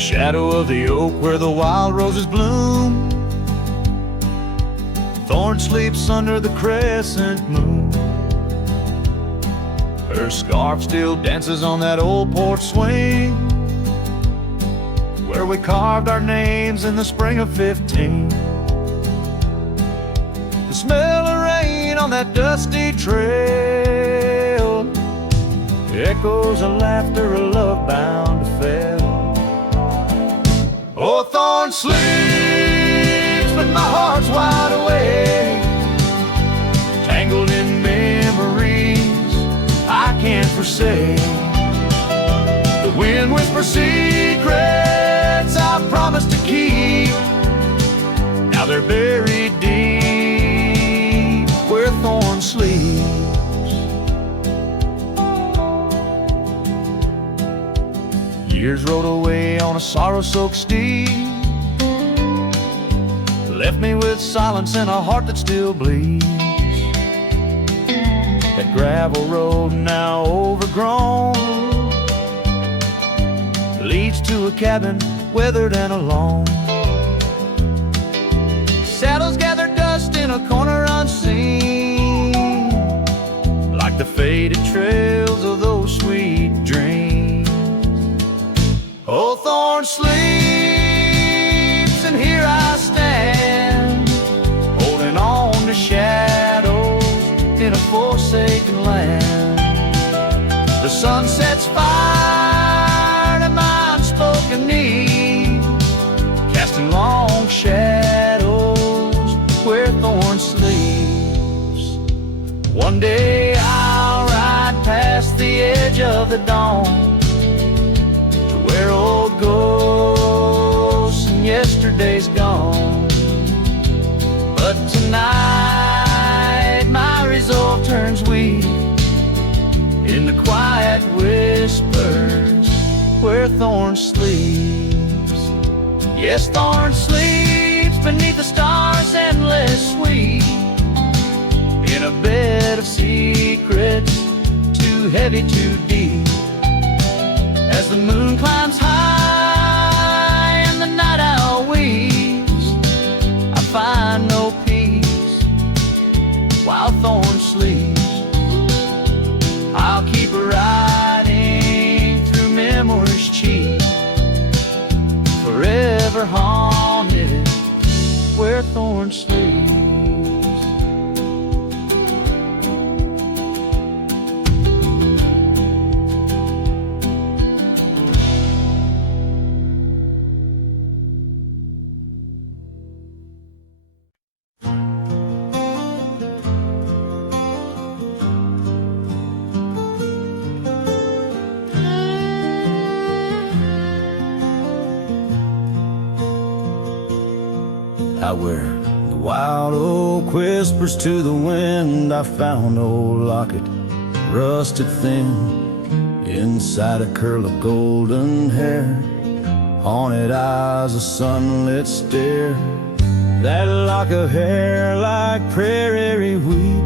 shadow of the oak where the wild roses bloom, Thorn sleeps under the crescent moon. Her scarf still dances on that old porch swing where we carved our names in the spring of 15. The smell of rain on that dusty trail, echoes of laughter, a love bound to fail. Oh, Thorn sleeps, but my heart's wide awake, tangled in memories I can't forsake. The wind whispers secrets I promised to keep, now they're buried deep where Thorn sleeps. Years rode away on a sorrow-soaked steed, left me with silence and a heart that still bleeds. That gravel road now overgrown leads to a cabin weathered and alone. Saddles gather dust in a corner unseen, like the faded trails of those sweet dreams. Oh, Thorn sleeps, and here I stand, holding on to shadows in a forsaken land. The sun sets fire to my unspoken need, casting long shadows where Thorn sleeps. One day I'll ride past the edge of the dawn, where old ghosts and yesterday's gone. But tonight my resolve turns weak in the quiet whispers where Thorn sleeps. Yes, Thorn sleeps beneath the stars endless sweet, in a bed of secrets too heavy, too deep. As the moon climbs high and the night owl weeps, I find no peace while Thorn sleeps. I'll keep riding through memories cheap, forever haunted where Thorn sleeps. Out where the wild oak whispers to the wind, I found old locket, rusted thin, inside a curl of golden hair, haunted eyes, a sunlit stare. That lock of hair like prairie wheat,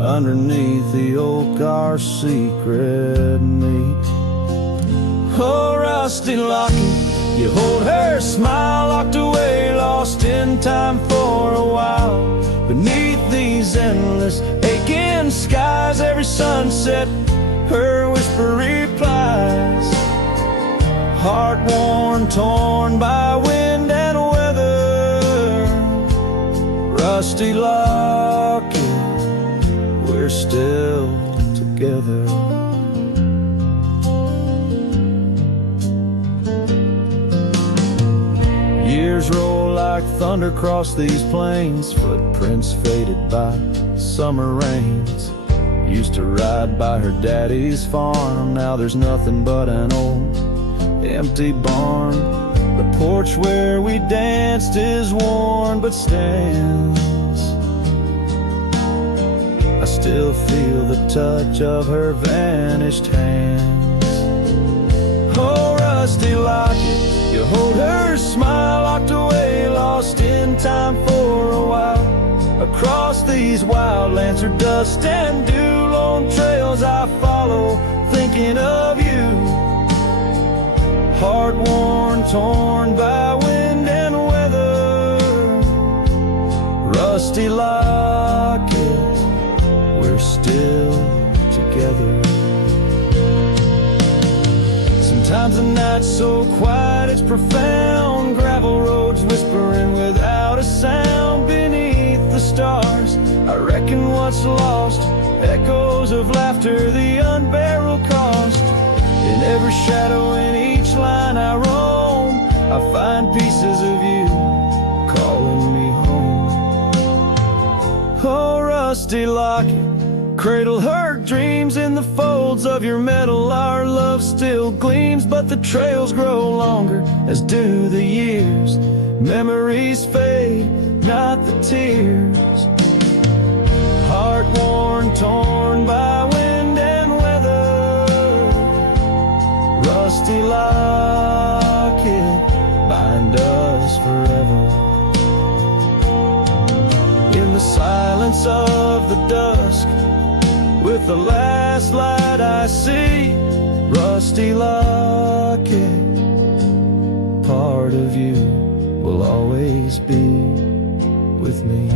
underneath the oak our secret meet. Oh, rusty locket, you hold her smile locked away, lost in time for a while. Beneath these endless aching skies, every sunset her whisper replies. Heart worn, torn by wind and weather, rusty locket, we're still together. Years roll like thunder across these plains, footprints faded by summer rains. Used to ride by her daddy's farm, now there's nothing but an old empty barn. The porch where we danced is worn but stands. I still feel the touch of her vanished hands. Oh, rusty locket, you hold her smile locked away, lost in time for a while. Across these wildlands or dust and dew, lone trails I follow, thinking of you. Heart worn, torn by wind and weather, rusty locket, we're still together. Sometimes the night's so quiet it's profound, gravel roads whispering without a sound beneath the stars. I reckon what's lost, echoes of laughter, the unbearable cost. In every shadow, in each line I roam, I find pieces of you calling me home. Oh, rusty locket, cradle her dreams in the folds of your metal. Our love still gleams, but the trails grow longer, as do the years. Memories fade, not the tears. Heart worn, torn by wind and weather, rusty locket, bind us forever. In the silence of the dusk, with the last light I see, rusty locket, part of you will always be with me.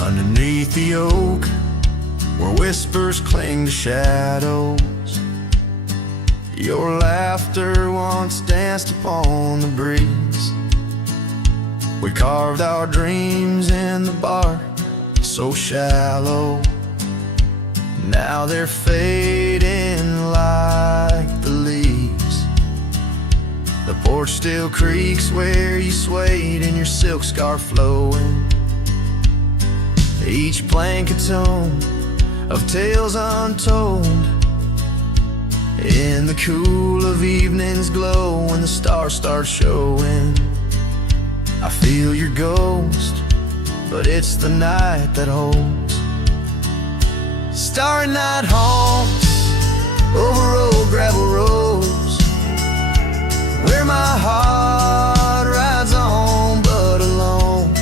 Underneath the oak, where whispers cling to shadows, your laughter once danced upon the breeze. We carved our dreams in the bark, so shallow. Now they're fading like the leaves. The porch still creaks where you swayed in your silk scarf flowing. Each blank a tone of tales untold. In the cool of evening's glow, when the stars start showing, I feel your ghost, but it's the night that holds. Starry night haunts over old gravel roads, where my heart rides on but alone.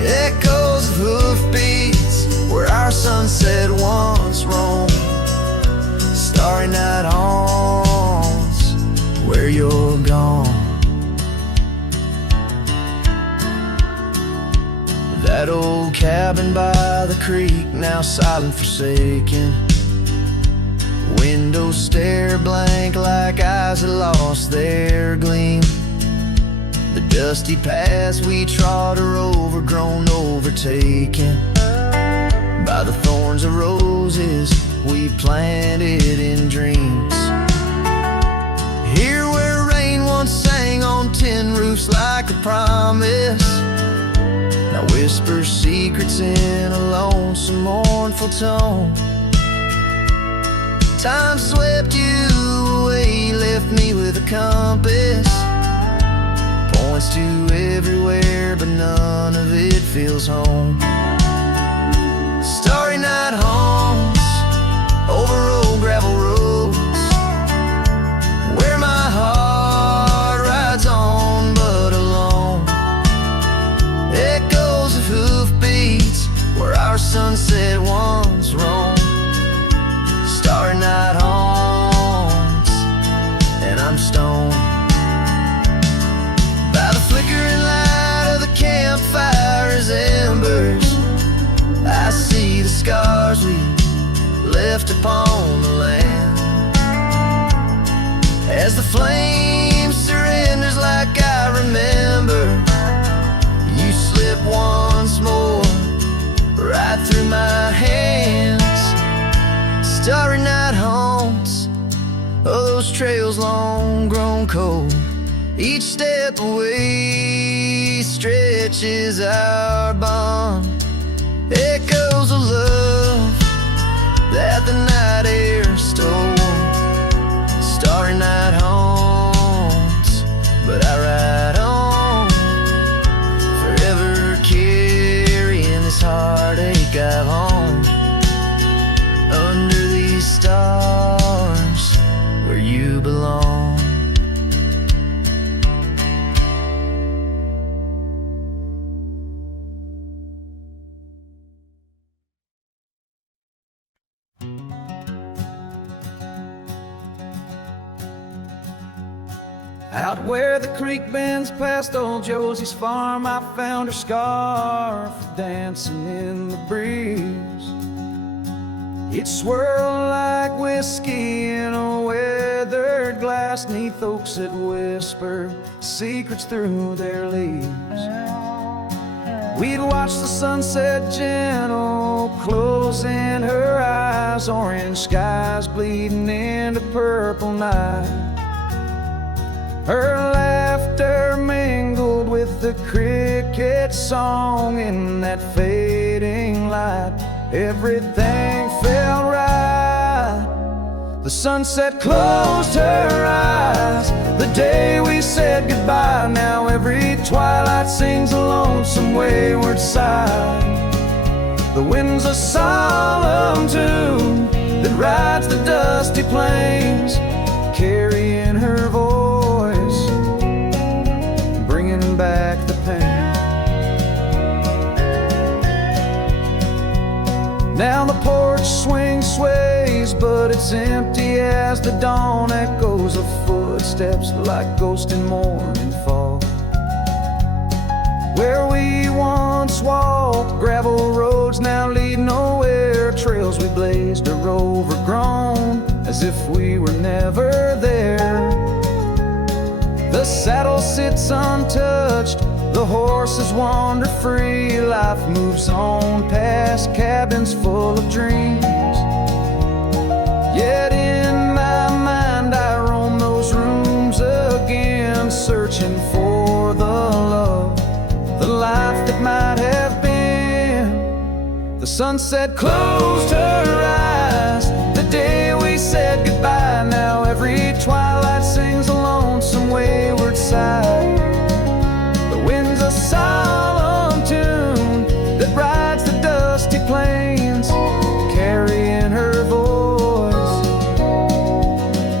Echoes of hoofbeats where our sunset once roamed. Starry night haunts where you're gone. That old cabin by the creek, now silent, forsaken. Windows stare blank like eyes that lost their gleam. The dusty paths we trod are overgrown, overtaken by the thorns of roses we planted in dreams. Here where rain once sang on tin roofs like a promise, now whispers secrets in a lonesome, mournful tone. Time swept you away, left me with a compass. Points to everywhere, but none of it feels home. Starry night haunts over old gravel roads, where my heart rides on but alone. Echoes of hoofbeats where our sunset once roamed. Starry night haunts, and I'm stoned by the flickering light of the campfire's embers. I see the scars we left upon the land, as the flame surrenders like I remember. You slip once more right through my hands. Starry night haunts, oh, those trails long grown cold. Each step away stretches our bond. Echoes of love that the night air stole. Starry night haunts, but I ride on, forever carrying this heartache I've owned. Under these stars, where you belong. Out where the creek bends past old Josie's farm, I found her scarf dancing in the breeze. It swirled like whiskey in a weathered glass, 'neath oaks that whisper secrets through their leaves. We'd watch the sunset gentle, closing her eyes, orange skies bleeding into purple night. Her laughter mingled with the cricket song in that fading light. Everything felt right. The sunset closed her eyes the day we said goodbye. Now every twilight sings a lonesome wayward sigh. The wind's a solemn tune that rides the dusty plains, carrying her voice, bringing back the pain. Now the porch swing sways, but it's empty as the dawn echoes of footsteps like ghosts in morning fall. Where we once walked, gravel roads now lead nowhere. Trails we blazed are overgrown, as if we were never there. The saddle sits untouched, the horses wander free. Life moves on past cabins full of dreams. Yet in my mind I roam those rooms again, searching for the love, the life that might have been. The sunset closed her eyes the day we said goodbye. Now every twilight sings a lonesome wayward sigh. The wind's a solemn tune that rides the dusty plains, carrying her voice,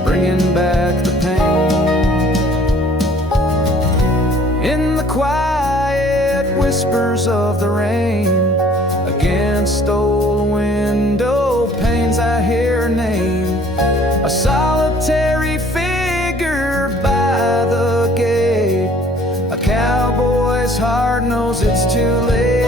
bringing back the pain. In the quiet whispers of the rain, against old window panes I hear her name, a solitary figure by the gate. A cowboy's heart knows it's too late.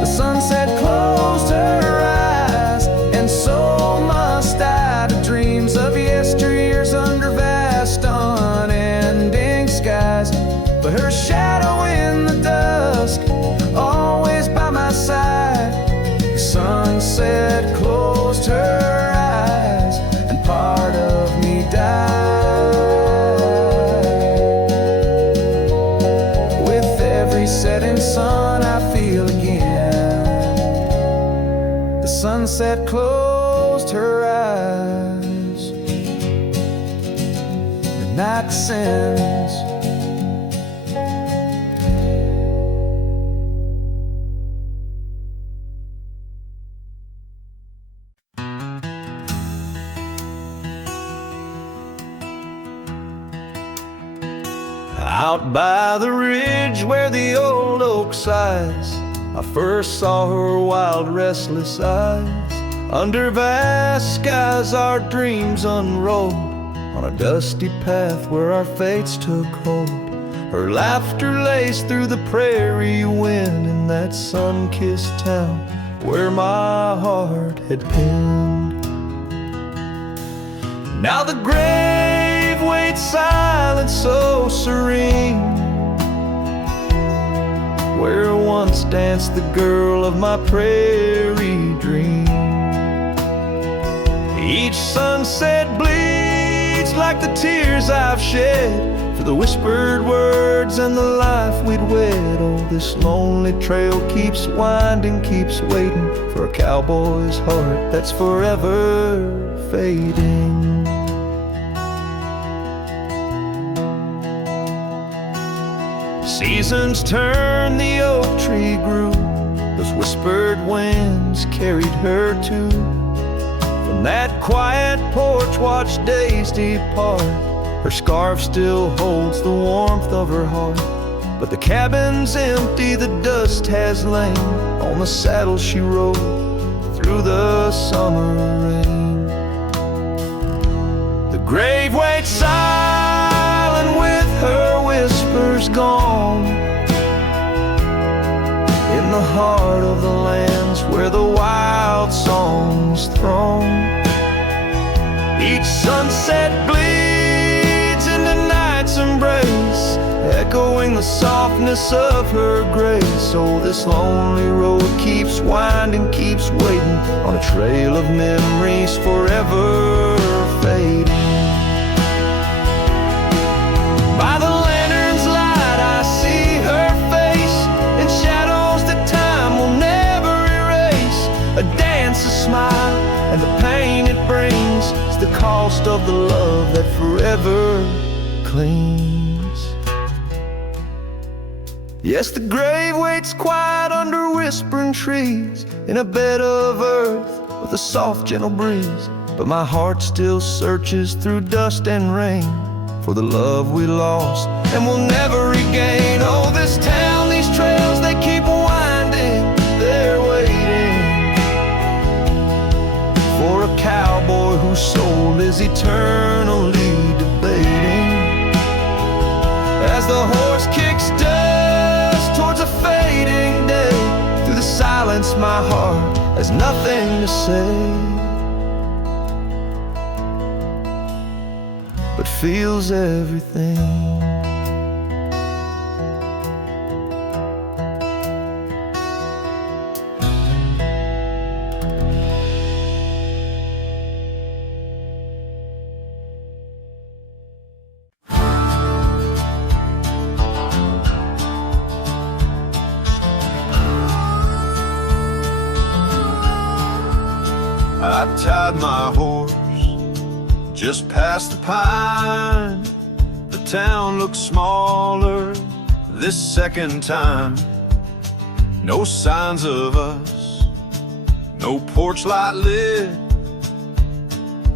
The sunset closed her eyes, and so must I, to dreams of yesteryears under vast unending skies. But her shadow in the dusk, always by my side. The sunset closed her eyes, and part of me died. With every setting sun I feel again. The sunset closed her eyes. The night descends. Out by the ridge where the old oak sighs, I first saw her wild, restless eyes. Under vast skies our dreams unrolled, on a dusty path where our fates took hold. Her laughter laced through the prairie wind in that sun-kissed town where my heart had pinned. Now the grave waits silent, so serene, where once danced the girl of my prairie dream. Each sunset bleeds fades like the tears I've shed for the whispered words and the life we'd wed. Oh, this lonely trail keeps winding, keeps waiting for a cowboy's heart that's forever fading. Seasons turn, the oak tree grew, those whispered winds carried her too. From that quiet porch, watch days depart. Her scarf still holds the warmth of her heart, but the cabin's empty, the dust has lain on the saddle she rode through the summer rain. The grave waits silent with her whispers gone, in the heart of the lands where the wild songs throng. Each sunset bleeds into night's embrace, echoing the softness of her grace. Oh, this lonely road keeps winding, keeps waiting on a trail of memories forever fading. By the lantern's light I see her face in shadows that time will never erase. A dance, a smile, and the pain it brings is the cost of the love that forever clings. Yes, the grave waits quiet under whispering trees, in a bed of earth with a soft gentle breeze. But my heart still searches through dust and rain for the love we lost and will never regain. Oh, this town, these trails, they keep winding, they're waiting for a cowboy whose soul is eternally debating. As the horse kicks dust towards a fading day, through the silence my heart has nothing to say, but feels everything. I tied my horse just past the pine. The town looks smaller this second time. No signs of us, no porch light lit,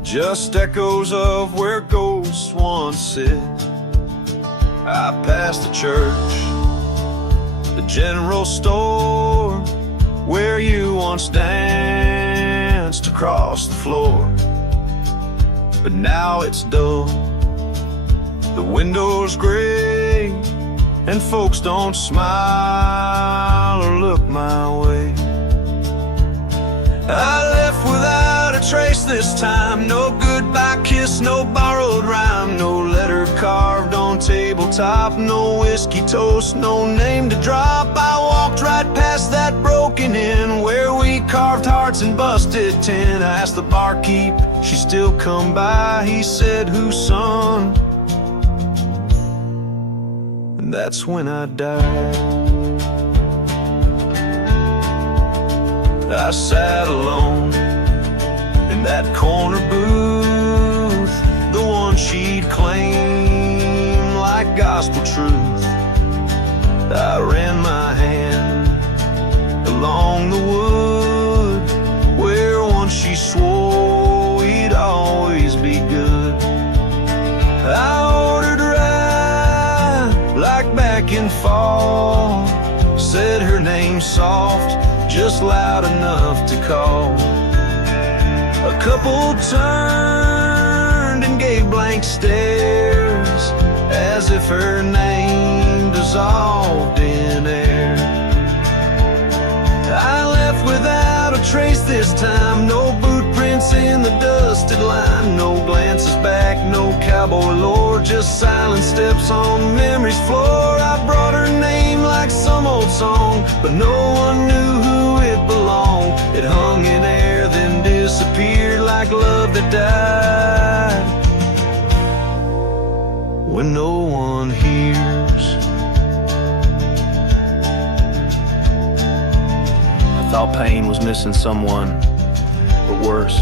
just echoes of where ghosts once sit. I passed the church, the general store, where you once danced across the floor. But now it's dull, the windows gray, and folks don't smile or look my way. I left without a trace this time, no goodbye kiss, no borrowed rhyme, no letter carved on tabletop, no whiskey toast, no name to drop. I walked right past that broken inn where we carved hearts and busted tin. I asked the barkeep, she still come by, he said, whose son? And that's when I died. I sat alone in that corner booth, the one she'd claim like gospel truth. I ran my hand along the wood where once she swore we'd always be good. I ordered rye like back in fall, said her name soft, just loud enough to call. A couple turned and gave blank stares, as if her name dissolved in air. I left without a trace this time, no boot prints in the dusted line, no glances back, no cowboy lore, just silent steps on memory's floor. I brought her name like some old song, but no one knew who it belonged. It hung in air, then disappeared like love that died. thought pain was missing someone, but worse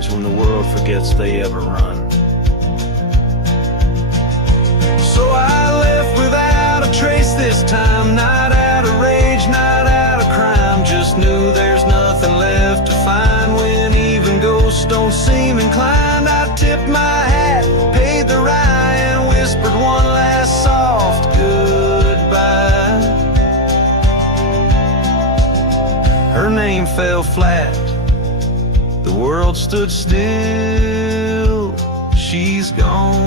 is when the world forgets they ever run. So I left without a trace this time, not out of rage, not out of crime. Just knew there's nothing left to find when even ghosts don't seem inclined. I tipped my hat, paid the rye, and whispered one last soft goodbye. Her name fell flat, the world stood still, she's gone.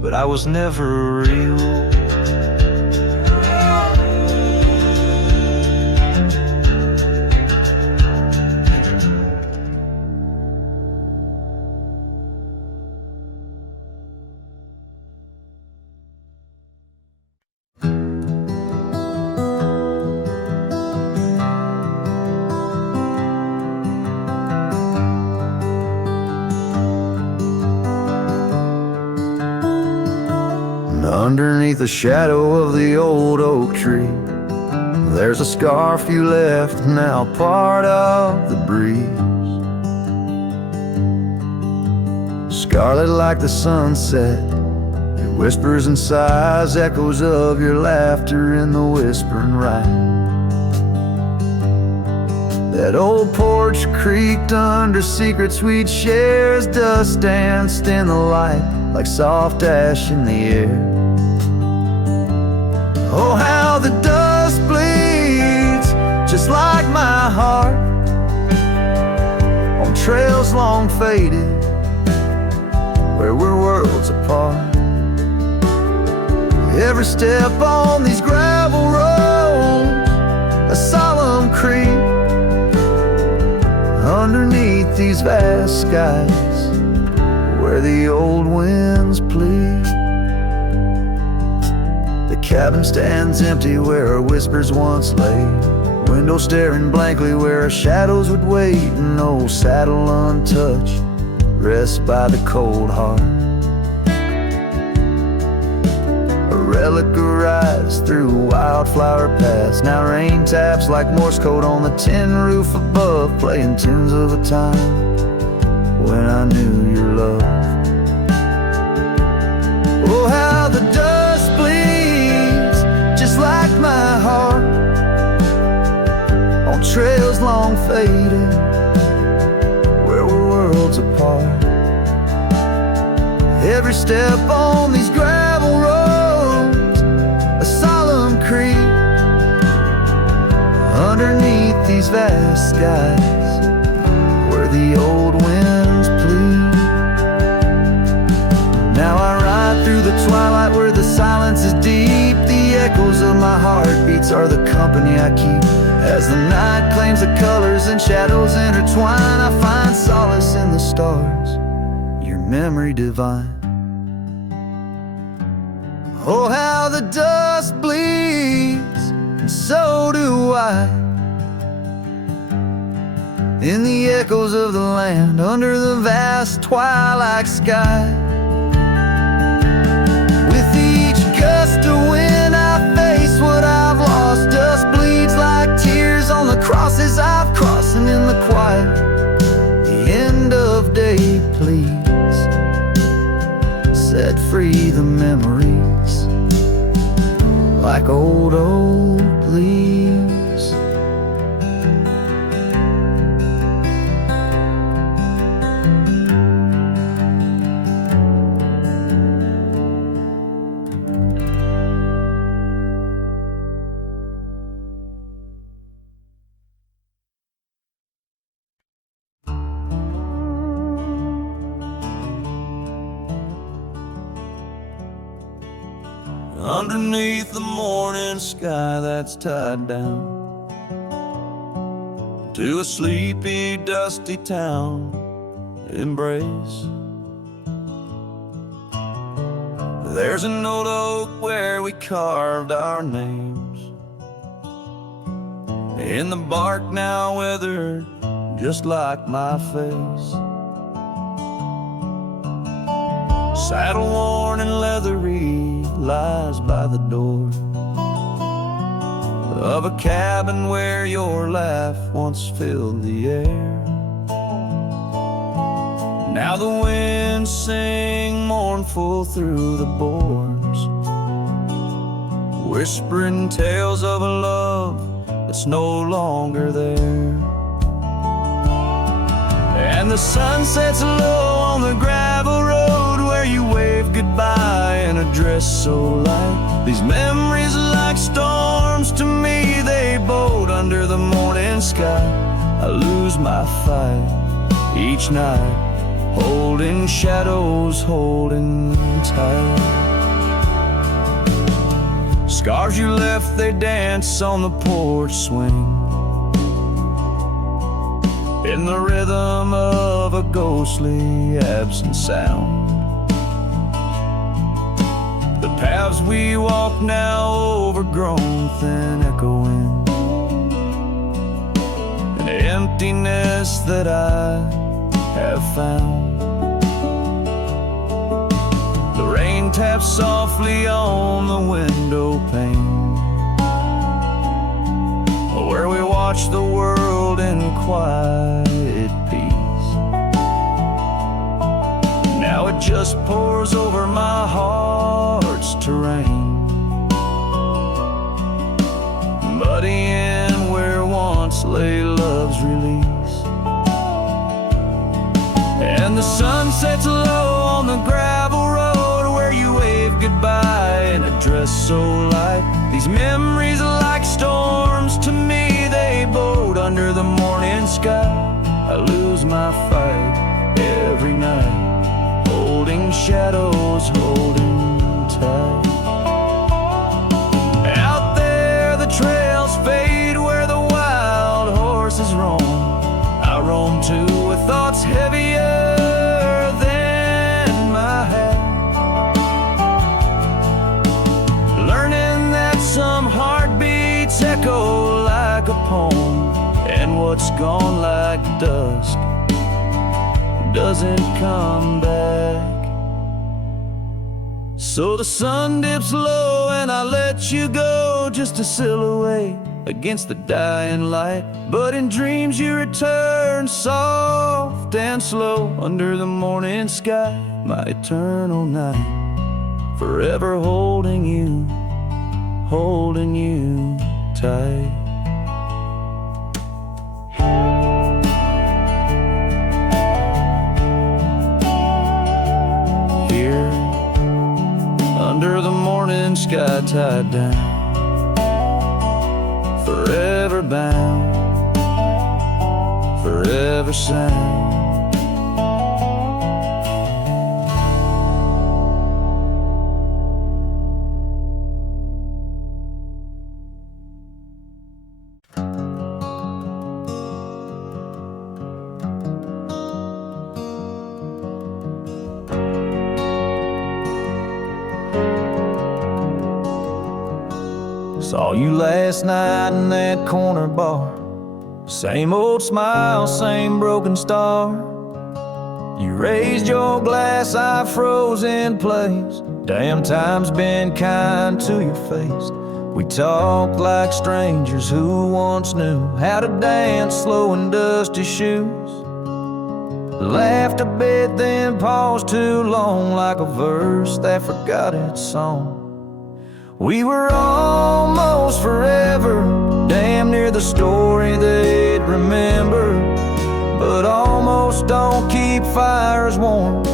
But I was never real. Underneath the shadow of the old oak tree, there's a scarf you left, now part of the breeze. Scarlet like the sunset, it whispers and sighs, echoes of your laughter in the whispering ride. That old porch creaked under secrets we'd share as dust danced in the light like soft ash in the air. Oh, how the dust bleeds, just like my heart, on trails long faded, where we're worlds apart. Every step on these gravel roads, a solemn creep, underneath these vast skies, where the old winds plead. The cabin stands empty where our whispers once lay, window staring blankly where our shadows would wait. An old saddle untouched rests by the cold heart. A relic arrives through wildflower paths. Now rain taps like Morse code on the tin roof above, playing tunes of a time when I knew your love. Oh, how the dust bleeds, just like my heart, on trails long faded, where we're worlds apart. Every step on these gravel roads, a solemn creep, underneath these vast skies, where the old winds plead. Now I ride through the twilight where the silence is deep. The echoes of my heartbeats are the company I keep. As the night claims the colors and shadows intertwine, I find solace in the stars, your memory divine. Oh, how the dust bleeds, and so do I, in the echoes of the land, under the vast twilight sky. With each gust of wind I face what I've lost. Dust bleeds like tears on the crosses I've crossed. And in the quiet, the end of day please, set free the memories like old leaves. Underneath the morning sky that's tied down to a sleepy, dusty town, Immerse. There's an old oak where we carved our names, in the bark now weathered just like my face. Saddle worn and leathery lies by the door, of a cabin where your laugh once filled the air. Now the winds sing mournful through the boards, whispering tales of a love that's no longer there. And the sun sets low on the gravel road where you wave goodbye in a dress so light. These memories are like storms to me, they boat under the morning sky. I lose my fight each night, holding shadows, holding tight. Scars you left, they dance on the porch swing, in the rhythm of a ghostly absent sound. The paths we walk now overgrown, thin echoing, an emptiness that I have found. The rain taps softly on the window pane, where we watch the world in quiet peace. Now it just pours over my heart's terrain, muddying where once lay love's release. And the sun sets low on the gravel road where you wave goodbye in a dress so light. These memories are like storms to me, they boat under the morning sky. I lose my fight every night, holding shadows, holding tight. Out there the trails fade where the wild horses roam. I roam too with thoughts heavier than my head, learning that some heartbeats echo like a poem, and what's gone like dusk doesn't come back. So the sun dips low and I let you go, just a silhouette against the dying light. But in dreams you return, soft and slow, under the morning sky, my eternal night, forever holding you tight. Here, under the morning sky, tied down, forever bound, forever sound. Saw you last night in that corner bar, same old smile, same broken star. You raised your glass, I froze in place. Damn, time's been kind to your face. We talked like strangers who once knew how to dance slow in dusty shoes. Laughed a bit, then paused too long, like a verse that forgot its song. We were almost forever, damn near the story they'd remember. But almost don't keep fires warm,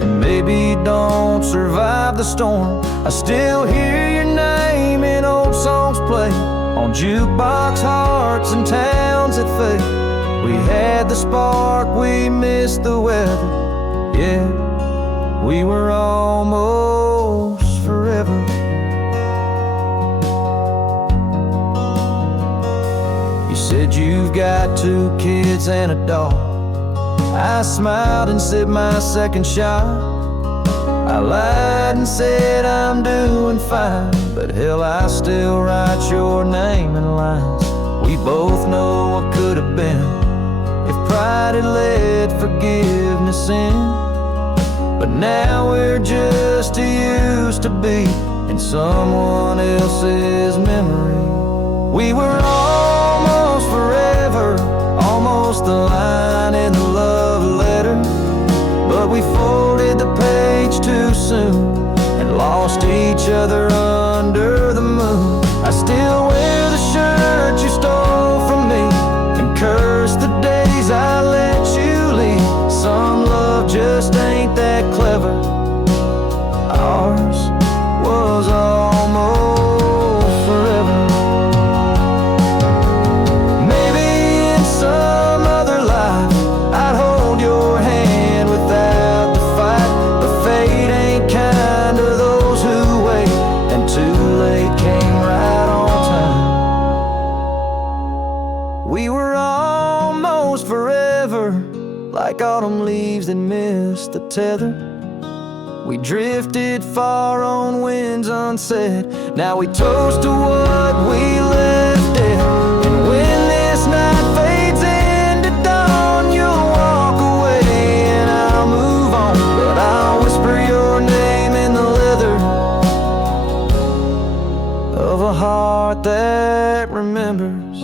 and maybe don't survive the storm. I still hear your name in old songs played on jukebox hearts and towns that fade. We had the spark, we missed the weather. Yeah, we were almost forever. You said you've got 2 kids and a dog. I smiled and sipped my second shot. I lied and said I'm doing fine, but hell, I still write your name in lines. We both know what could have been if pride had let forgiveness in. But now we're just too used to be in someone else's memory. We were almost forever, almost the line in the love letter, but we folded the page too soon and lost each other under the moon. I still wear the shirt you stole from me and curse the days I let you leave. Some love just ain't that clever. Ours was almost forever. Maybe in some other life I'd hold your hand without the fight, but fate ain't kind to those who wait, and too late came right on time. We were almost forever, like autumn leaves that miss the tether. We drifted far on winds unsaid. Now we toast to what we left dead. And when this night fades into dawn, you'll walk away and I'll move on, but I'll whisper your name in the leather of a heart that remembers.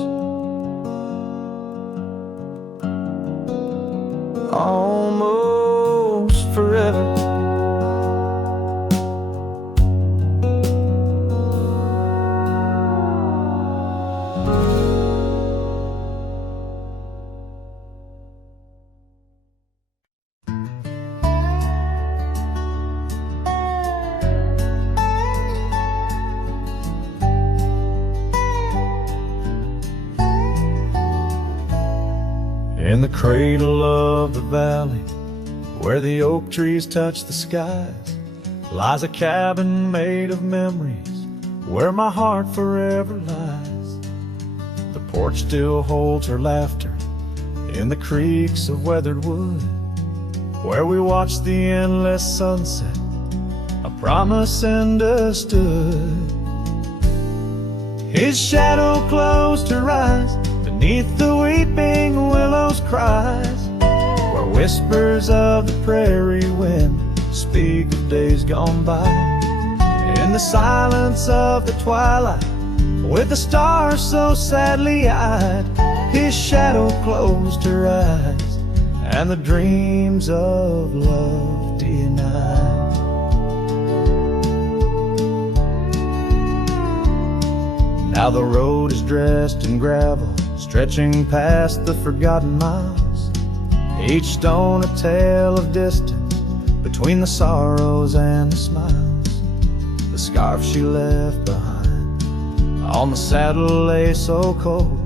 Almost forever. In the cradle of the valley, where the oak trees touch the skies, lies a cabin made of memories, where my heart forever lies. The porch still holds her laughter in the creaks of weathered wood, where we watched the endless sunset, a promise understood. His shadow closed her eyes beneath the weeping willows' cries, where whispers of the prairie wind speak of days gone by. In the silence of the twilight, with the stars so sadly eyed, his shadow closed her eyes, and the dreams of love denied. Now the road is dressed in gravel, stretching past the forgotten miles, each stone a tale of distance between the sorrows and the smiles. The scarf she left behind on the saddle lay so cold,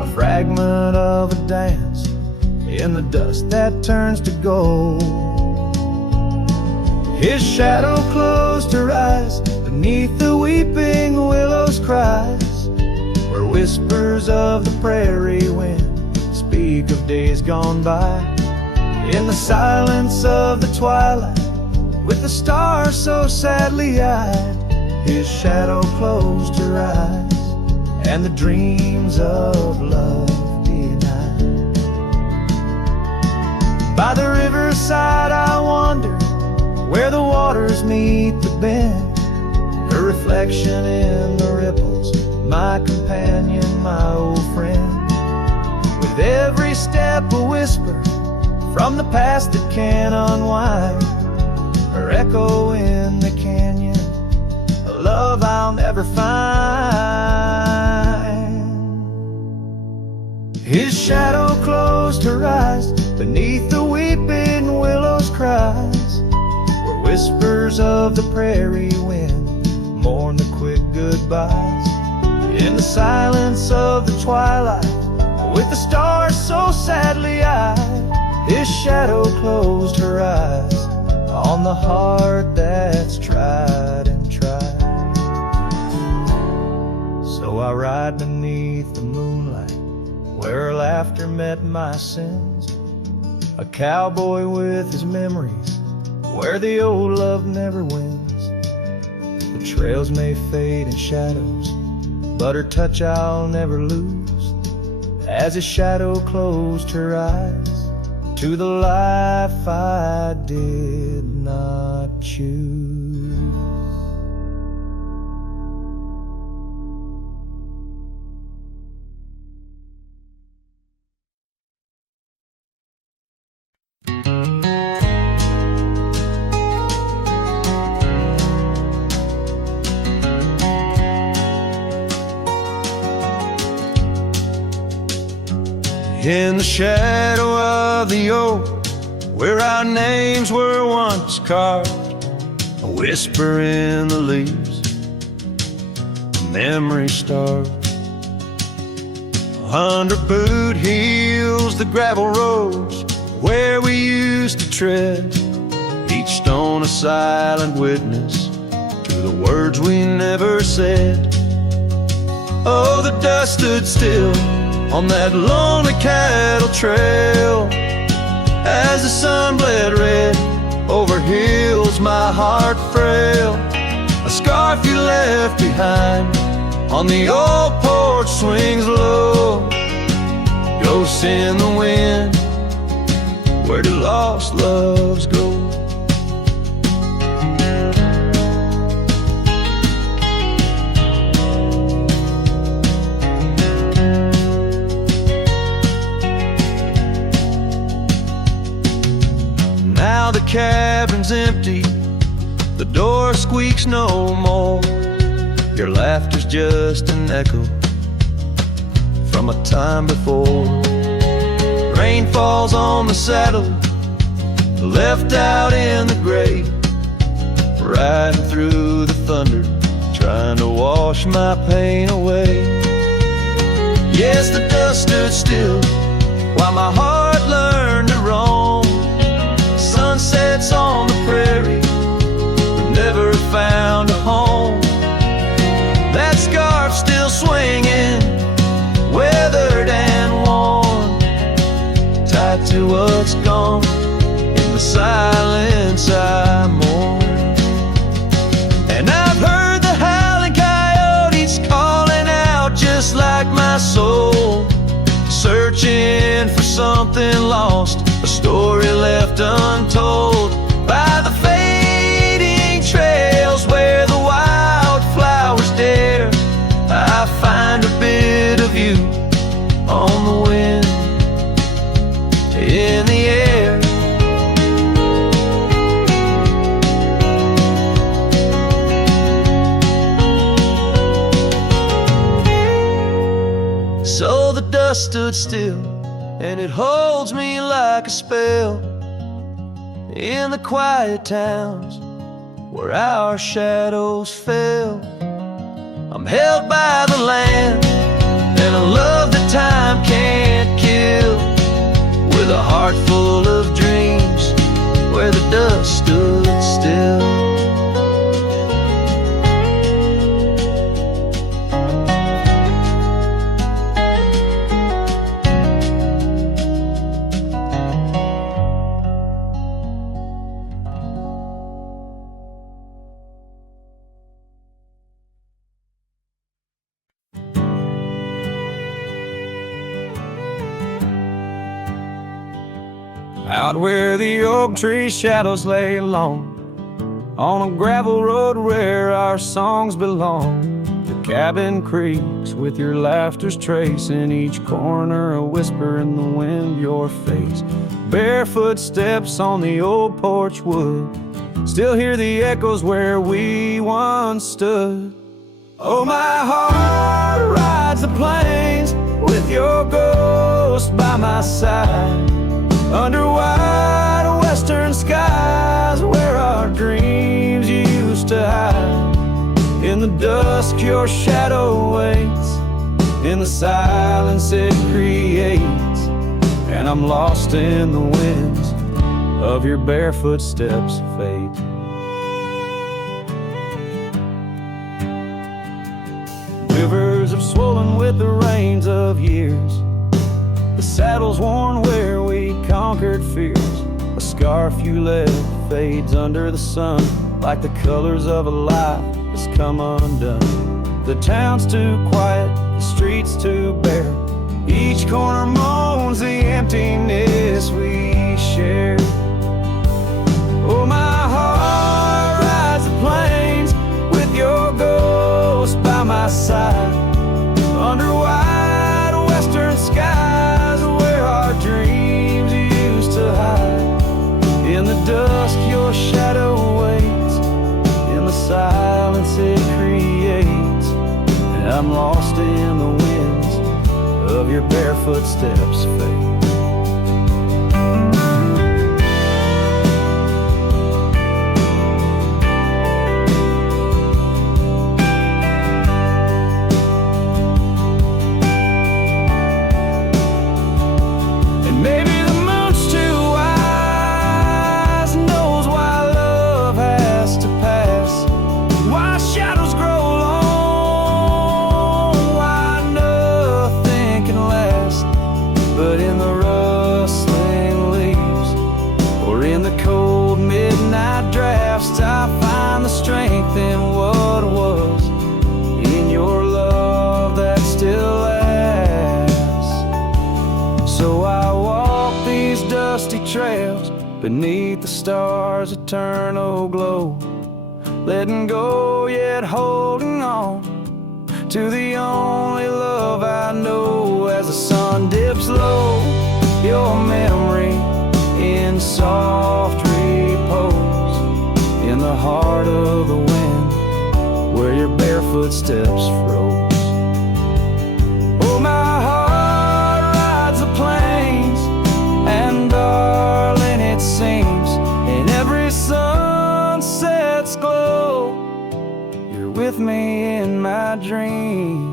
a fragment of a dance in the dust that turns to gold. His shadow closed her eyes beneath the weeping willows' cries, where whispers of the prairie wind speak of days gone by. In the silence of the twilight, with the stars so sadly eyed, his shadow closed her eyes, and the dreams of love denied. By the riverside I wander, where the waters meet the bend, her reflection in the ripples, my companion, my old friend. With every step a whisper from the past that can unwind, her echo in the canyon, a love I'll never find. His shadow closed her eyes beneath the weeping willows' cries, where whispers of the prairie wind mourn the quick goodbyes. In the silence of the twilight, with the stars so sadly eyed, his shadow closed her eyes on the heart that's tried and tried. So I ride beneath the moonlight, where her laughter met my sins, a cowboy with his memories, where the old love never wins. The trails may fade in shadows, but her touch I'll never lose, as his shadow closed her eyes to the life I did not choose. In the shadow of the oak, where our names were once carved, a whisper in the leaves, a memory starved. Under boot heels, the gravel roads where we used to tread, each stone a silent witness to the words we never said. Oh, the dust stood still on that lonely cattle trail as the sun bled red over hills my heart frail. A scarf you left behind on the old porch swings low, ghosts in the wind, where do lost loves go? Now the cabin's empty, the door squeaks no more. Your laughter's just an echo from a time before. Rain falls on the saddle, left out in the gray, riding through the thunder, trying to wash my pain away. Yes, the dust stood still while my heart learned to roam. Sunsets on the prairie, but never found a home. That scarf still swinging, weathered and worn, tied to what's gone. In the silence I mourn. And I've heard the howling coyotes calling out just like my soul, searching for something lost, a story left untold by the fading trails where the wildflowers dare. I find a bit of you on the wind, in the air. So the dust stood still, and it holds me like a spell in the quiet towns where our shadows fell. I'm held by the land and a love that time can't kill, with a heart full of dreams where the dust stood still. Out where the oak tree shadows lay long, on a gravel road where our songs belong. The cabin creaks with your laughter's trace, in each corner a whisper in the wind your face. Barefoot steps on the old porch wood, still hear the echoes where we once stood. Oh, my heart rides the plains with your ghost by my side, under wide western skies where our dreams used to hide. In the dusk your shadow waits, in the silence it creates, and I'm lost in the winds of your barefoot steps of fate. Rivers have swollen with the rains of years, the saddle's worn where we conquered fears. A scarf you left fades under the sun, like the colors of a life that's come undone. The town's too quiet, the street's too bare, each corner moans the emptiness we share. Oh, my heart rides the plains with your ghost by my side, under wide western skies where our dreams used to hide. In the dusk your shadow waits, in the silence it creates, and I'm lost in the winds of your bare footsteps fade. Beneath the stars' eternal glow, letting go yet holding on to the only love I know. As the sun dips low, your memory in soft repose, in the heart of the wind where your bare footsteps froze. Oh, my heart rides the plains, and darling, it seems in every sunset's glow, you're with me in my dreams.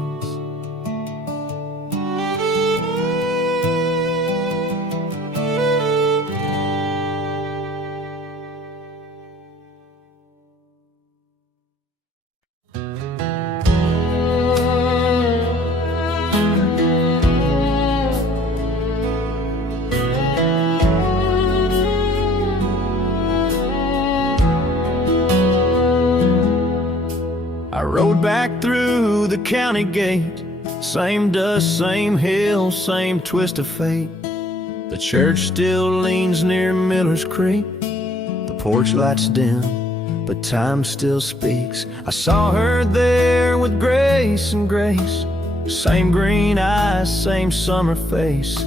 Rode back through the county gate, same dust, same hill, same twist of fate. The church still leans near Miller's Creek, the porch lights dim, but time still speaks. I saw her there with grace and grace, same green eyes, same summer face.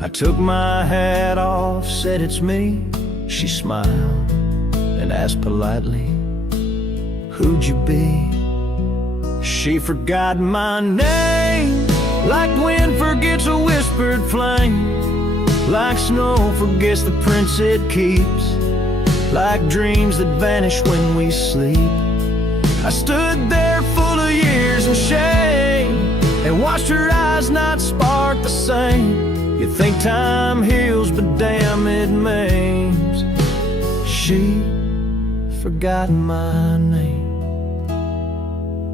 I took my hat off, said it's me. She smiled and asked politely, who'd you be? She forgot my name, like wind forgets a whispered flame, like snow forgets the prints it keeps, like dreams that vanish when we sleep. I stood there full of years and shame, and watched her eyes not spark the same. You think time heals, but damn, it maims. She forgot my name.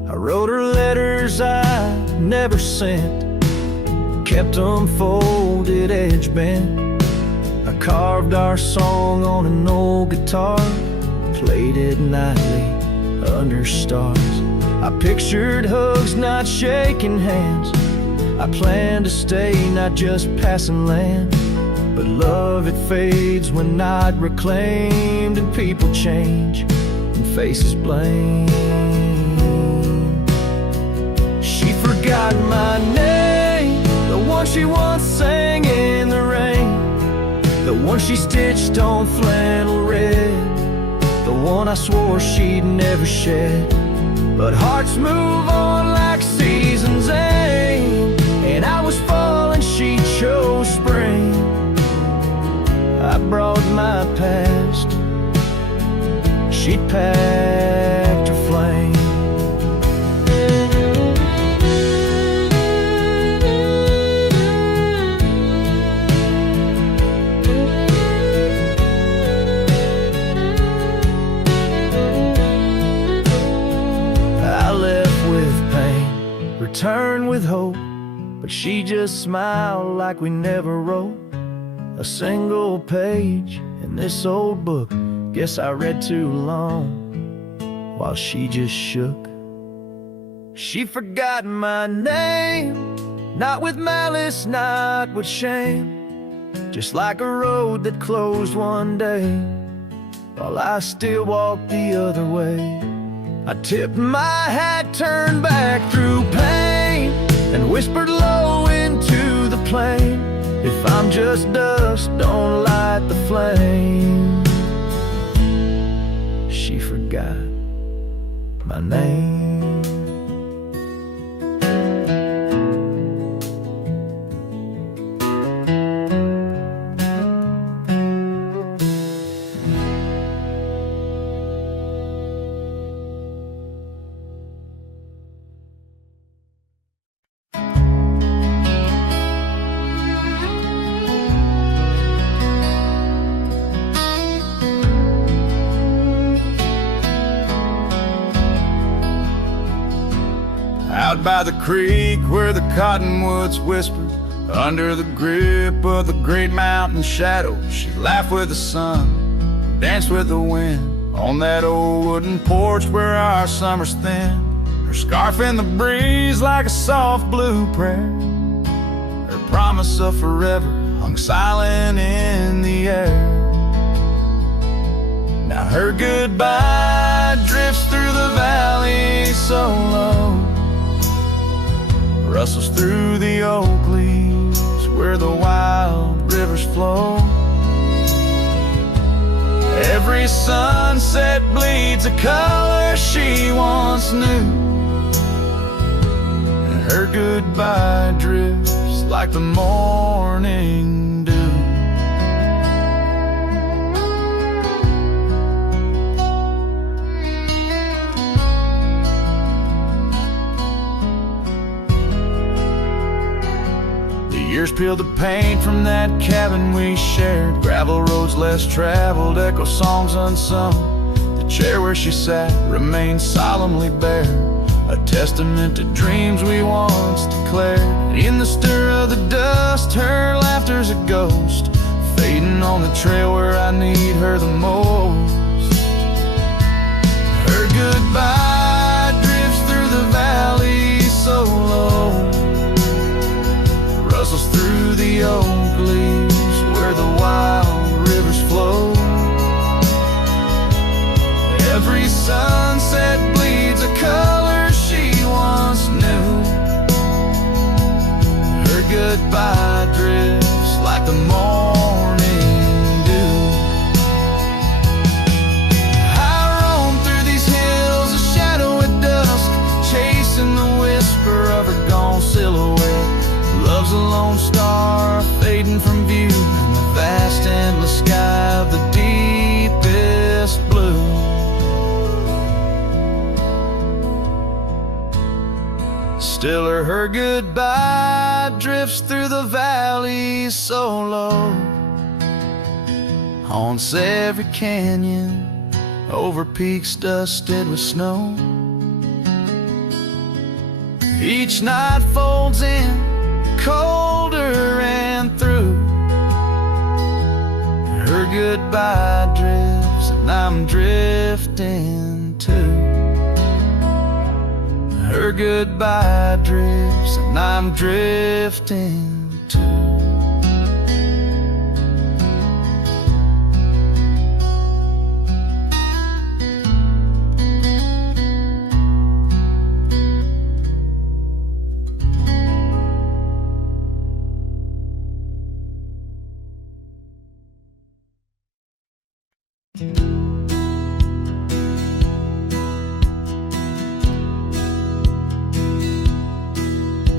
I wrote her letters I never sent, kept them folded, edge bent. I carved our song on an old guitar, played it nightly under stars. I pictured hugs, not shaking hands. I planned to stay, not just passing land. But love, it fades when not reclaimed, and people change and faces blame. Forgot my name, the one she once sang in the rain, the one she stitched on flannel red, the one I swore she'd never shed. But hearts move on like seasons aim, and I was fall and she chose spring. I brought my past, she packed her flame. Return with hope, but she just smiled like we never wrote a single page in this old book. Guess I read too long while she just shook. She forgot my name, not with malice, not with shame, just like a road that closed one day while I still walked the other way. I tipped my hat, turned back through pain, and whispered low into the plain, if I'm just dust, don't light the flame. She forgot my name. by the creek where the cottonwoods whispered, under the grip of the great mountain shadow, she laughed with the sun, danced with the wind, on that old wooden porch where our summers thin. Her scarf in the breeze like a soft blue prayer, her promise of forever hung silent in the air. Now her goodbye drifts through the valley so low, rustles through the oak leaves where the wild rivers flow. Every sunset bleeds a color she once knew, and her goodbye drifts like the morning dew. Years peeled the paint from that cabin we shared, gravel roads less traveled, echo songs unsung. The chair where she sat remained solemnly bare, a testament to dreams we once declared. In the stir of the dust, her laughter's a ghost, fading on the trail where I need her the most. Her goodbye drifts through the valley so low, rustles through the oak leaves where the wild rivers flow. Every sunset bleeds a color she once knew, her goodbye drifts like the morning dew. I roam through these hills, a shadow at dusk, chasing the whisper of her gone silhouette. Love's a lone star fading from view in the vast endless sky of the deepest blue. Still her goodbye drifts through the valley so low, haunts every canyon, over peaks dusted with snow. Each night folds in colder and through, her goodbye drifts and I'm drifting too. Her goodbye drifts and I'm drifting too.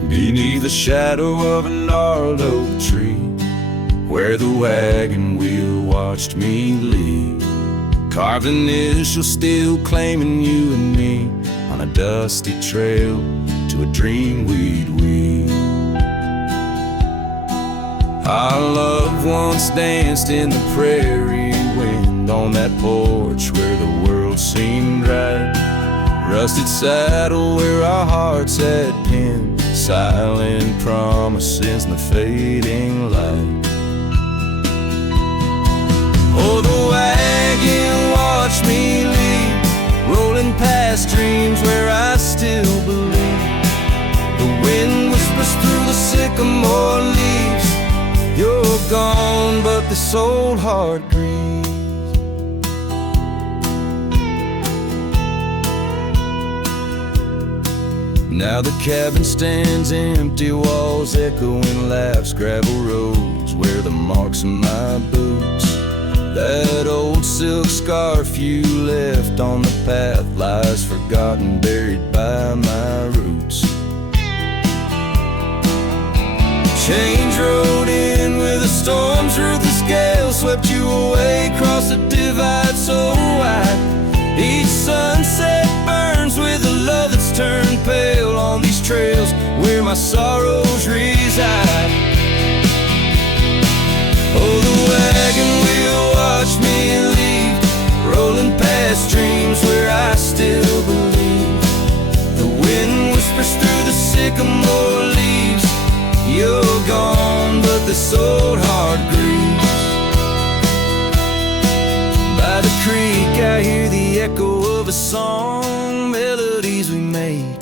Beneath the shadow of a gnarled oak tree, where the wagon wheel watched me leave, carved initials still claiming you and me, on a dusty trail to a dream we'd weave. Our loved ones danced in the prairie wind, on that porch where the world seemed right, rusted saddle where our hearts had pinned, silent promises in the fading light. Oh, the wagon watched me leave, rolling past dreams where I still believe. The wind whispers through the sycamore leaves, you're gone, but this old heart grieves. Now the cabin stands empty, walls echoing laughs, gravel roads where the marks of my boots. That old silk scarf you left on the path lies forgotten, buried by my roots. Change rode in with the storm's ruthless gale, swept you away across the divide so wide. Each sunset burns with a love that's turned pale on these trails where my sorrows reside. Oh, the wagon wheel watched me leave, rolling past dreams where I still believe. The wind whispers through the sycamore leaves. You're gone, but this old heart grieves. By the creek I hear the echo of a song. Melodies we made,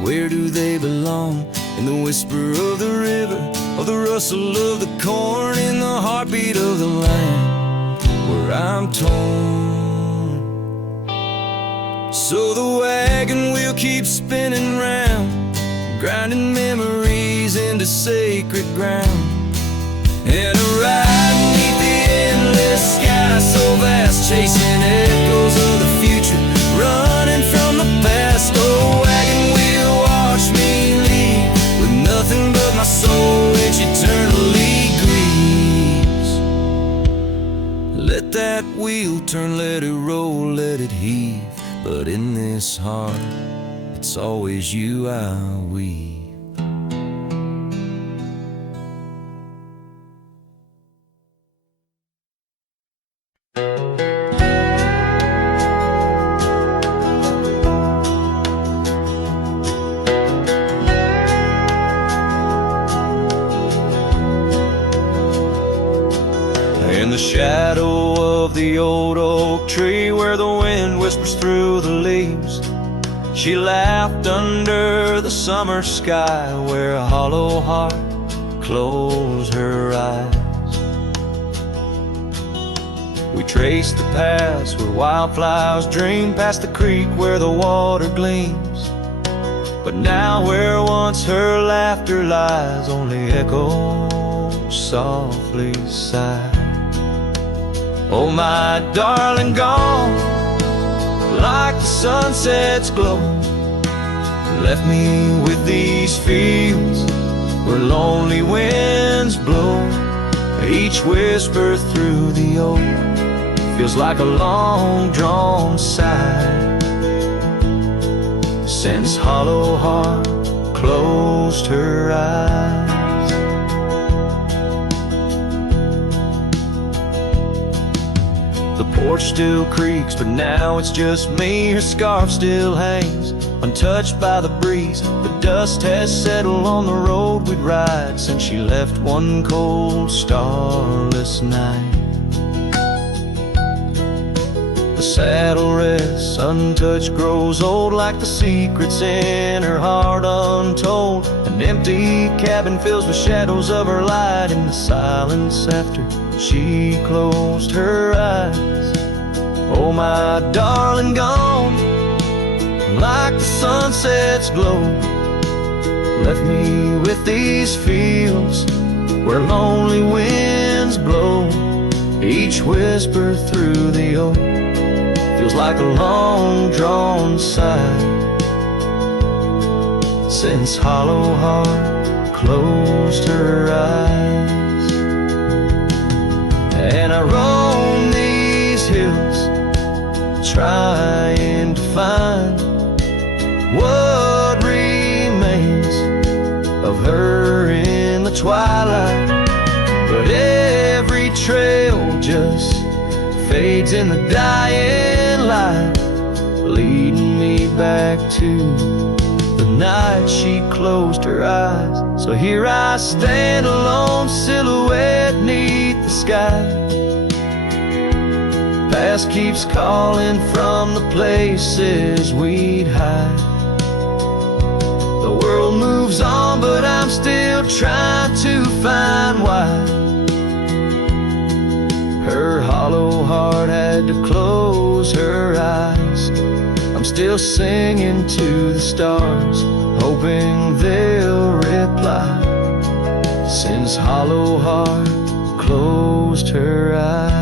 where do they belong? In the whisper of the river, of the rustle of the corn, in the heartbeat of the land where I'm torn. So the wagon wheel keeps spinning round, grinding memories into sacred ground. And a ride beneath the endless sky so vast, chasing echoes of the future, running from the past. Oh, wagon wheel, watch me leave, with nothing but my soul which eternally grieves. Let that wheel turn, let it roll, let it heave, but in this heart, it's always you I weave. In the shadow of the old oak tree, where the wind whispers through the leaves, she laughed under the summer sky, where a hollow heart closed her eyes. We traced the paths where wildflowers dream, past the creek where the water gleams. But now where once her laughter lies, only echoes softly sigh. Oh, my darling, gone like the sunset's glow, left me with these fields where lonely winds blow. Each whisper through the oak feels like a long-drawn sigh, since hollow heart closed her eyes. The porch still creaks, but now it's just me. Her scarf still hangs, untouched by the breeze. The dust has settled on the road we'd ride since she left one cold, starless night. The saddle rests, untouched, grows old, like the secrets in her heart untold. An empty cabin fills with shadows of her light in the silence after she closed her eyes. Oh, my darling, gone like the sunset's glow, left me with these fields where lonely winds blow. Each whisper through the oak feels like a long-drawn sigh, since hollow heart closed her eyes. And I roam these hills, trying to find what remains of her in the twilight. But every trail just fades in the dying light, leading me back to the night she closed her eyes. So here I stand, a lone silhouette neath the sky. Past keeps calling from the places we'd hide. The world moves on, but I'm still trying to find why her hollow heart had to close her eyes. I'm still singing to the stars, hoping they'll reply, since hollow heart closed her eyes.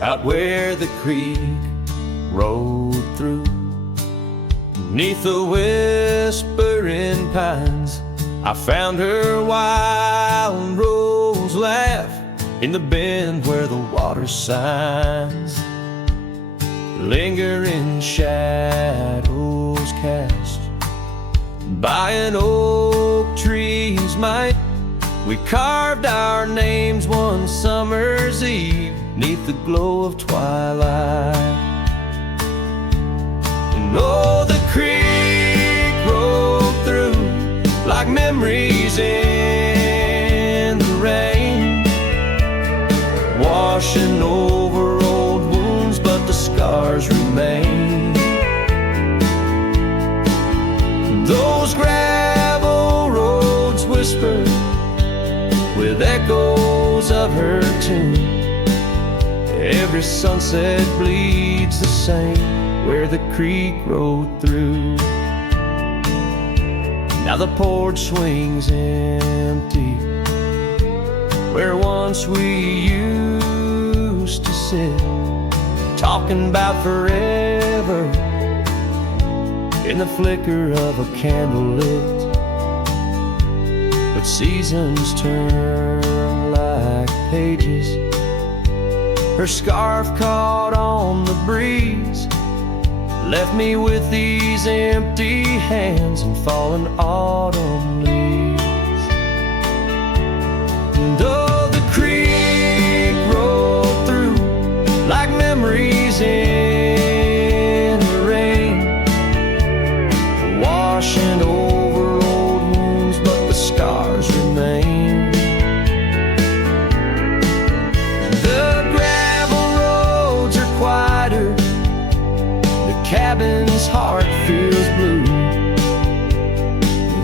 Out where the creek rolled through, neath the whispering pines, I found her wild rose laugh in the bend where the water sighs, linger in shadows cast by an oak tree's might. We carved our names one summer's eve 'neath the glow of twilight. And oh, the creek rolled through like memories in the rain, washing over old wounds, but the scars remain. Those gravel roads whisper with echoes of her tune. Every sunset bleeds the same where the creek rode through. Now the porch swings empty where once we used to sit, talking about forever in the flicker of a candle lit. But seasons turn like pages. Her scarf caught on the breeze left me with these empty hands and fallen autumn leaves. And oh, the creek rolled through like memories in the rain, washing over old wounds, but the scars remain. The gravel roads are quieter, the cabin's heart feels blue.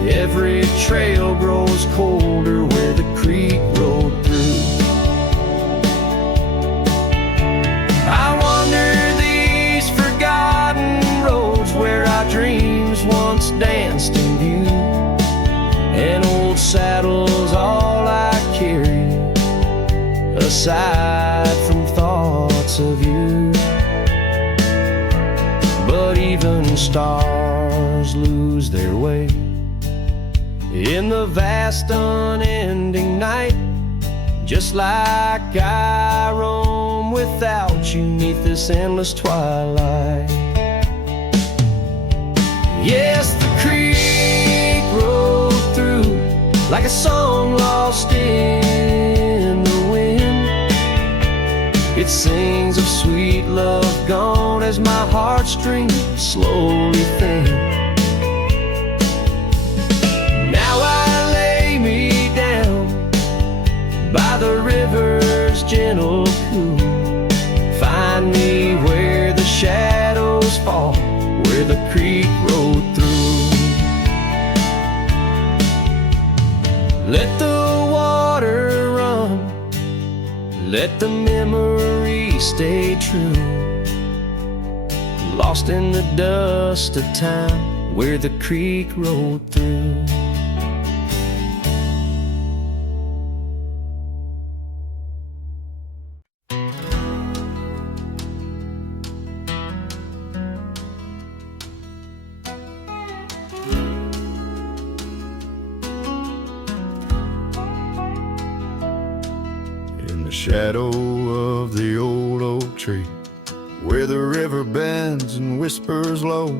Every trail grows colder where the creek rolled through. I wander these forgotten roads where our dreams once danced in view. An old saddle's all I carry, aside from thoughts of you. But even stars lose their way in the vast unending night, just like I roam without you 'neath this endless twilight. Yes, the creek rolled through like a song lost in the wind. It sings of sweet love gone as my heartstrings slowly thin. Now I lay me down by the river's gentle cool. Find me where the shadows fall, where the creek rolled through. Let the water run, let the memory stay true, lost in the dust of time where the creek rolled through. In the shadow of the old oak tree, where the river bends and whispers low,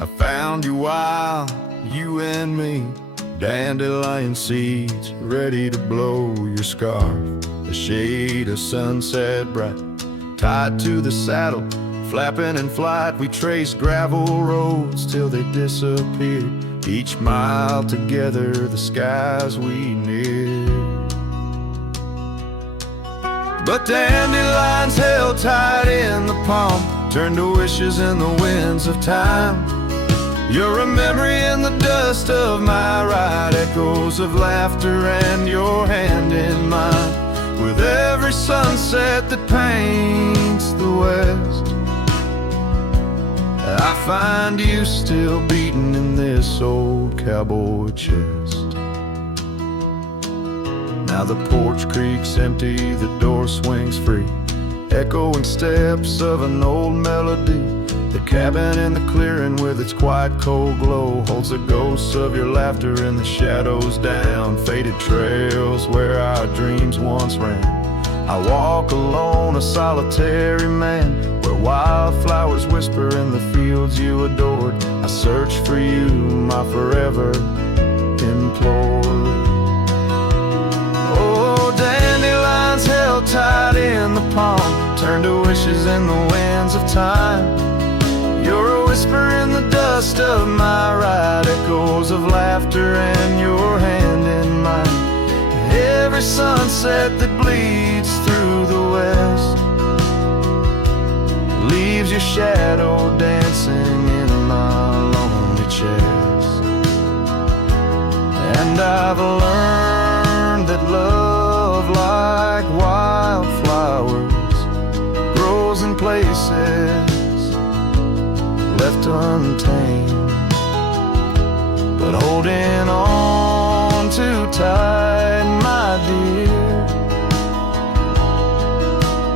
I found you while you and me, dandelion seeds ready to blow. Your scarf, a shade of sunset bright, tied to the saddle, flapping in flight. We traced gravel roads till they disappeared, each mile together the skies we neared. But dandelions held tight in the palm turned to wishes in the winds of time. You're a memory in the dust of my ride, echoes of laughter and your hand in mine. With every sunset that paints the west, I find you still beating in this old cowboy chest. Now the porch creaks empty, the door swings free, echoing steps of an old melody. The cabin in the clearing with its quiet cold glow holds the ghosts of your laughter in the shadows down faded trails where our dreams once ran. I walk alone, a solitary man, where wildflowers whisper in the fields you adored. I search for you, my forever implored. Oh, dandelions held tight in the palm, turn to wishes in the winds of time. You're a whisper in the dust of my ride, echoes of laughter and your hand in mine. Every sunset that bleeds through the west leaves your shadow dancing in my lonely chest. And I've learned that love, like wildflowers, grows in places left untamed. But holding on too tight, my dear,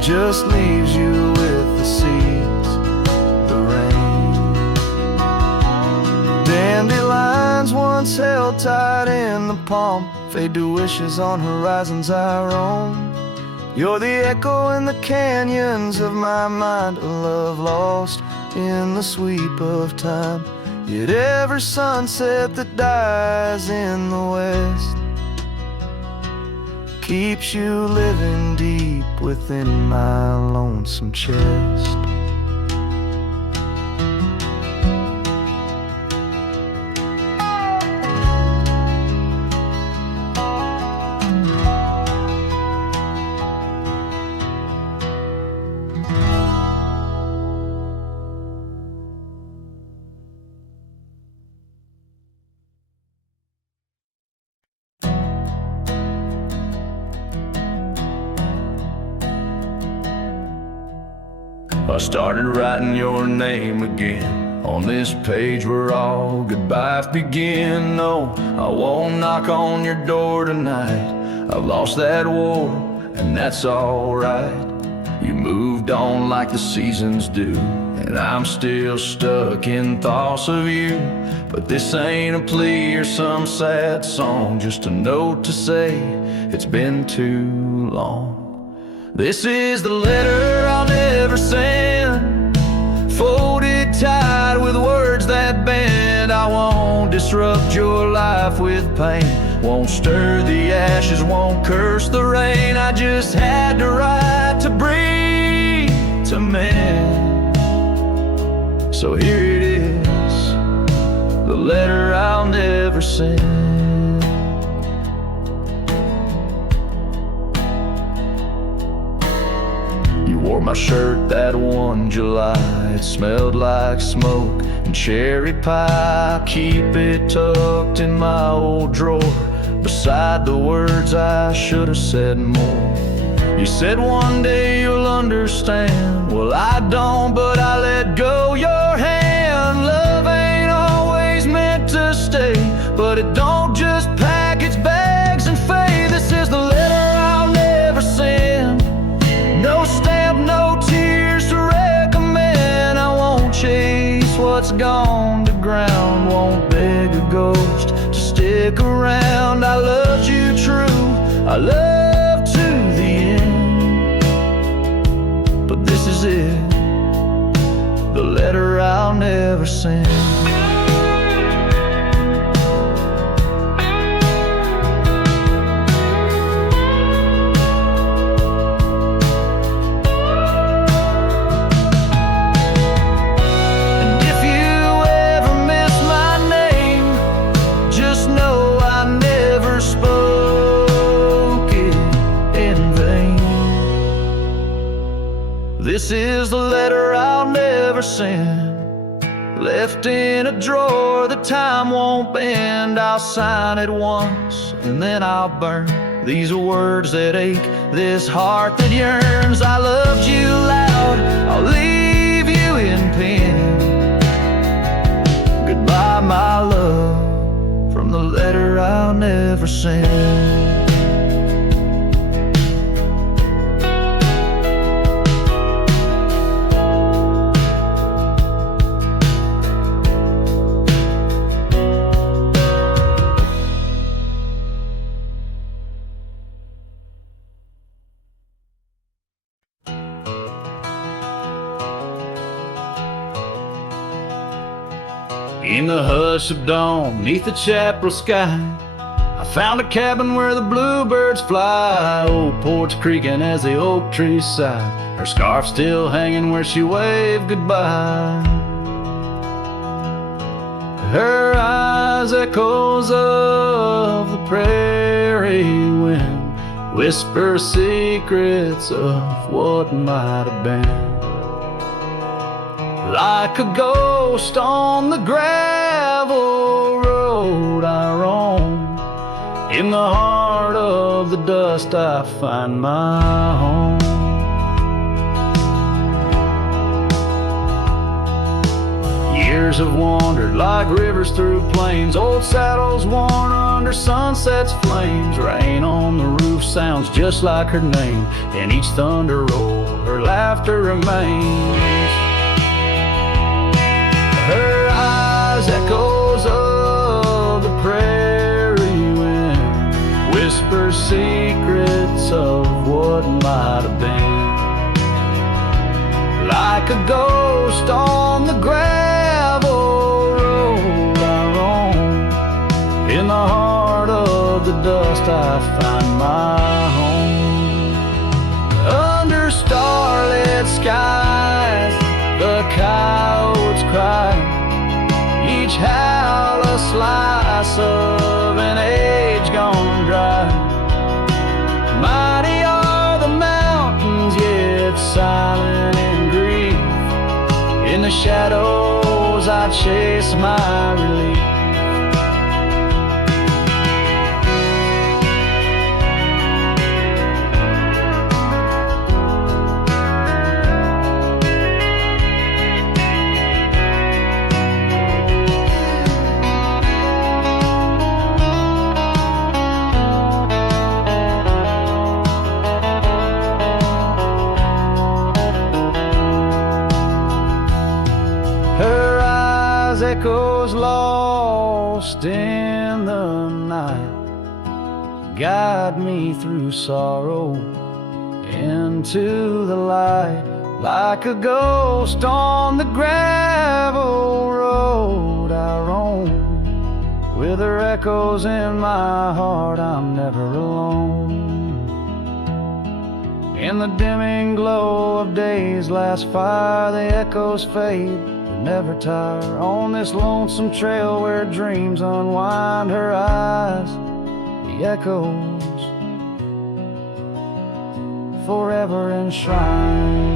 just leaves you with the seeds, the rain. Dandelions once held tight in the palm fade to wishes on horizons I roam. You're the echo in the canyons of my mind, a love lost in the sweep of time. Yet every sunset that dies in the west keeps you living deep within my lonesome chest. I started writing your name again on this page where all goodbyes begin. No, I won't knock on your door tonight. I've lost that war, and that's alright. You moved on like the seasons do, and I'm still stuck in thoughts of you. But this ain't a plea or some sad song, just a note to say it's been too long. This is the letter I'll never send, folded tight with words that bend. I won't disrupt your life with pain, won't stir the ashes, won't curse the rain. I just had to write to breathe, to mend. So here it is, the letter I'll never send. Wore my shirt that one July, it smelled like smoke and cherry pie. Keep it tucked in my old drawer, beside the words I should have said more. You said one day you'll understand. Well, I don't, but I let go your hand. Love ain't always meant to stay, but it don't just pack its bags and fade. This is the letter I'll never send. No stamp, no tears to recommend. I won't chase what's gone to ground, won't beg a ghost to stick around. I loved you true, I loved to the end. But this is it, the letter I'll never send. This is the letter I'll never send, left in a drawer that time won't bend. I'll sign it once and then I'll burn these words that ache, this heart that yearns. I loved you loud, I'll leave you in pain. Goodbye, my love, from the letter I'll never send. In the hush of dawn, neath the chapel sky, I found a cabin where the bluebirds fly. Old porch creaking as the oak trees sigh, her scarf still hanging where she waved goodbye. Her eyes echoes of the prairie wind, whisper secrets of what might have been. Like a ghost on the gravel road I roam, in the heart of the dust I find my home. Years have wandered like rivers through plains, old saddles worn under sunset's flames. Rain on the roof sounds just like her name, in each thunder roll her laughter remains. Her eyes echoes of the prairie wind, whisper secrets of what might have been. Like a ghost on the gravel road I roam, in the heart of the dust I find my home. Under starlit skies the coyotes cry, each howl a slice of an age gone dry. Mighty are the mountains, yet silent in grief. In the shadows I chase my relief. Echoes lost in the night, guide me through sorrow into the light. Like a ghost on the gravel road I roam, with her echoes in my heart I'm never alone. In the dimming glow of day's last fire the echoes fade, never tire. On this lonesome trail where dreams unwind, her eyes, the echoes forever enshrined.